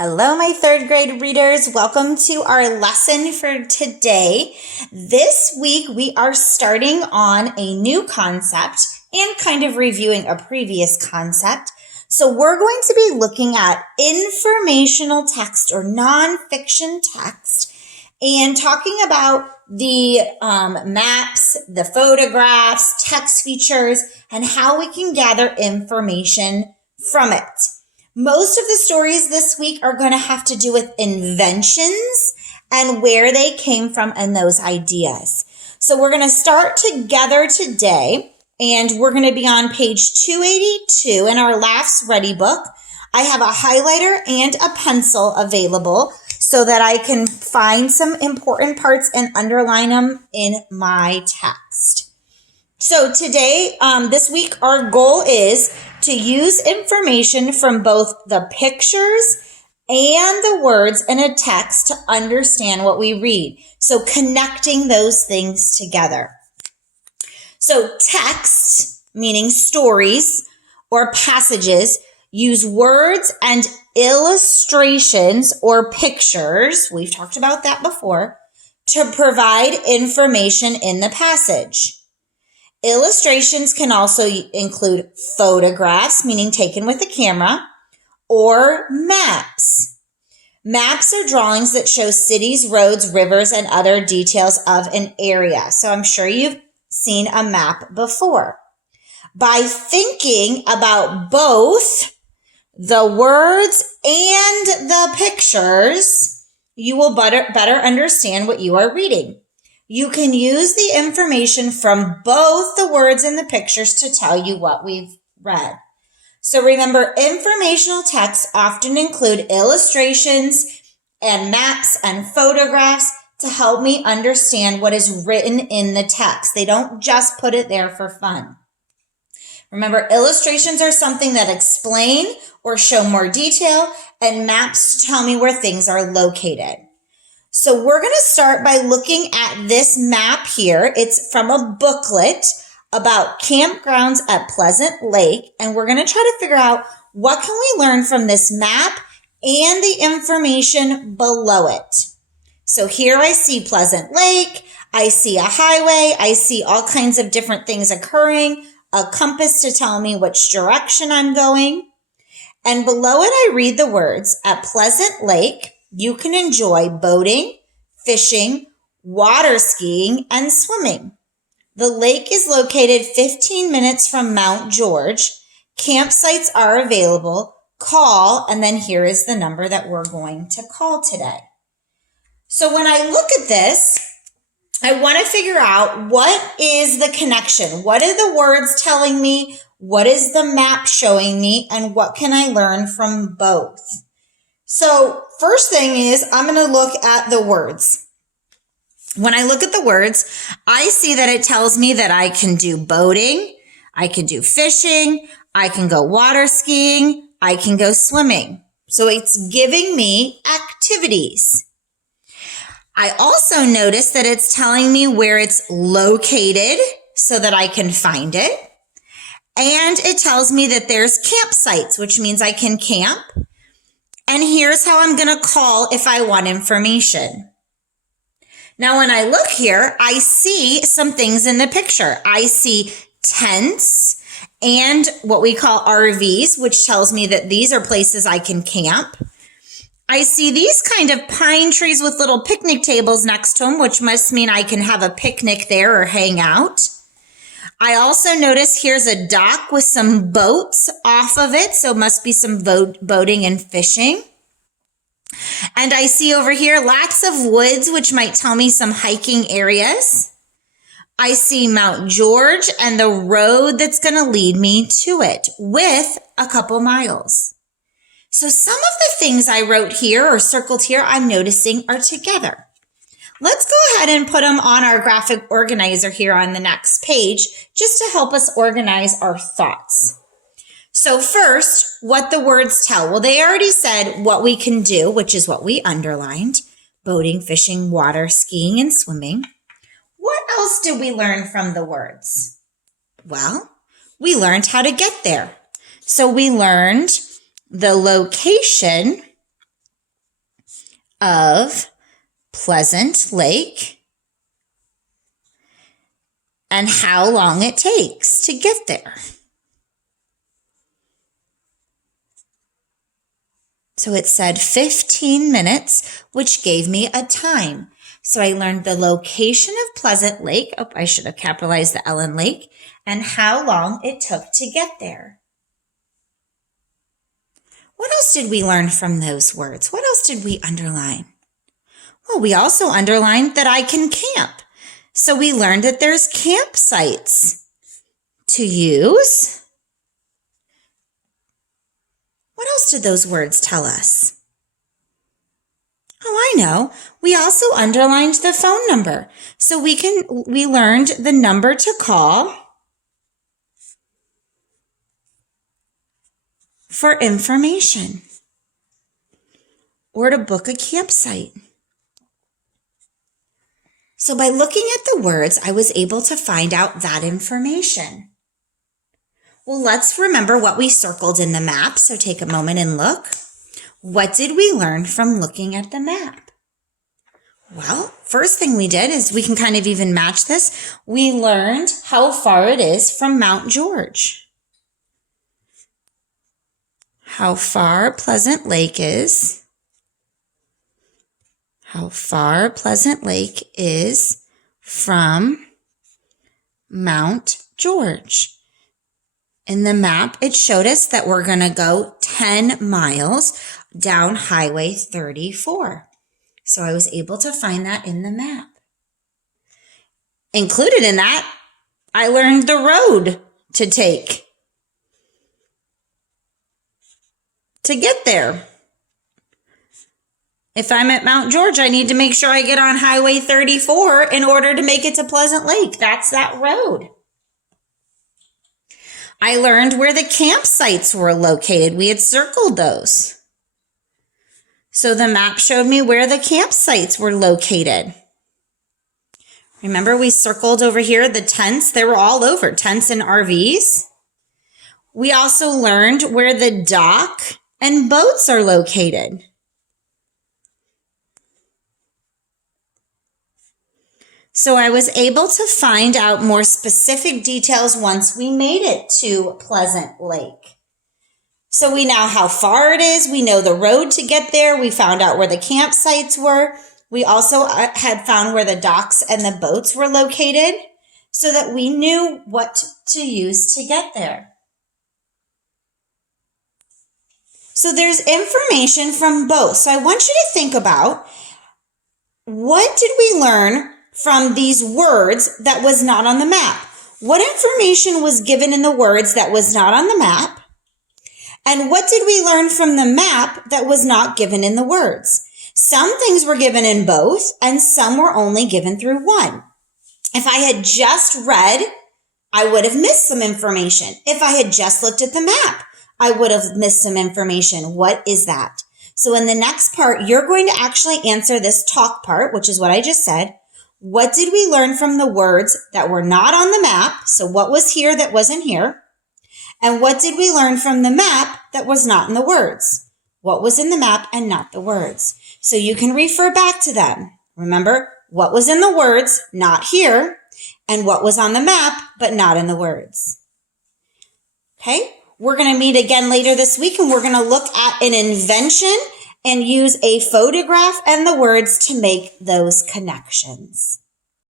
Hello, my third grade readers. Welcome to our lesson for today. This week, we are starting on a new concept and kind of reviewing a previous concept. So we're going to be looking at informational text or nonfiction text and talking about the maps, the photographs, text features, and how we can gather information from it. Most of the stories this week are going to have to do with inventions and where they came from and those ideas. So we're going to start together today, and we're going to be on page 282 in our LAFS Ready book. I have a highlighter and a pencil available so that I can find some important parts and underline them in my text. So today, this week, our goal is to use information from both the pictures and the words in a text to understand what we read. So connecting those things together. So text, meaning stories or passages, use words and illustrations or pictures, we've talked about that before, to provide information in the passage. Illustrations can also include photographs, meaning taken with a camera, or maps. Maps are drawings that show cities, roads, rivers, and other details of an area. So I'm sure you've seen a map before. By thinking about both the words and the pictures, you will better understand what you are reading. You can use the information from both the words and the pictures to tell you what we've read. So remember, informational texts often include illustrations and maps and photographs to help me understand what is written in the text. They don't just put it there for fun. Remember, illustrations are something that explain or show more detail, and maps tell me where things are located. So we're going to start by looking at this map here. It's from a booklet about campgrounds at Pleasant Lake, and we're going to try to figure out what can we learn from this map and the information below it. So here I see Pleasant Lake, I see a highway, I see all kinds of different things occurring, a compass to tell me which direction I'm going. And below it I read the words, at Pleasant Lake, you can enjoy boating, fishing, water skiing, and swimming. The lake is located 15 minutes from Mount George. Campsites are available. Call, and then here is the number that we're going to call today. So when I look at this, I want to figure out what is the connection? What are the words telling me? What is the map showing me? And what can I learn from both? So first thing is I'm going to look at the words. When I look at the words, I see that it tells me that I can do boating, I can do fishing, I can go water skiing, I can go swimming. So it's giving me activities. I also notice that it's telling me where it's located so that I can find it. And it tells me that there's campsites, which means I can camp. And here's how I'm going to call if I want information. Now, when I look here, I see some things in the picture. I see tents and what we call RVs, which tells me that these are places I can camp. I see these kind of pine trees with little picnic tables next to them, which must mean I can have a picnic there or hang out. I also notice here's a dock with some boats off of it, so it must be some boating and fishing. And I see over here lots of woods, which might tell me some hiking areas. I see Mount George and the road that's going to lead me to it with a couple miles. So some of the things I wrote here or circled here I'm noticing are together. Let's go ahead and put them on our graphic organizer here on the next page just to help us organize our thoughts. So first, what the words tell. Well, they already said what we can do, which is what we underlined. Boating, fishing, water, skiing, and swimming. What else did we learn from the words? Well, we learned how to get there. So we learned the location of Pleasant Lake and how long it takes to get there. So it said 15 minutes, which gave me a time. So I learned the location of Pleasant Lake. Oh, I should have capitalized the L in Lake, and how long it took to get there. What else did we learn from those words? What else did we underline? Well, we also underlined that I can camp. So we learned that there's campsites to use. What else did those words tell us? Oh, I know. We also underlined the phone number. So we learned the number to call for information or to book a campsite. So by looking at the words, I was able to find out that information. Well, let's remember what we circled in the map. So take a moment and look. What did we learn from looking at the map? Well, first thing we did is we can kind of even match this. We learned how far it is from Mount George. How far Pleasant Lake is. How far Pleasant Lake is from Mount George. In the map, it showed us that we're going to go 10 miles down Highway 34. So I was able to find that in the map. Included in that, I learned the road to take to get there. If I'm at Mount George, I need to make sure I get on Highway 34 in order to make it to Pleasant Lake. That's that road. I learned where the campsites were located. We had circled those. So the map showed me where the campsites were located. Remember we circled over here the tents? They were all over, tents and RVs. We also learned where the dock and boats are located. So I was able to find out more specific details once we made it to Pleasant Lake. So we know how far it is. We know the road to get there. We found out where the campsites were. We also had found where the docks and the boats were located so that we knew what to use to get there. So there's information from both. So I want you to think about, what did we learn from these words that was not on the map? What information was given in the words that was not on the map? And what did we learn from the map that was not given in the words? Some things were given in both, and some were only given through one. If I had just read, I would have missed some information. If I had just looked at the map, I would have missed some information. What is that? So in the next part, you're going to actually answer this talk part, which is what I just said. What did we learn from the words that were not on the map? So what was here that wasn't here? And what did we learn from the map that was not in the words? What was in the map and not the words? So you can refer back to them. Remember, what was in the words, not here, and what was on the map, but not in the words. Okay, we're going to meet again later this week, and we're going to look at an invention and use a photograph and the words to make those connections.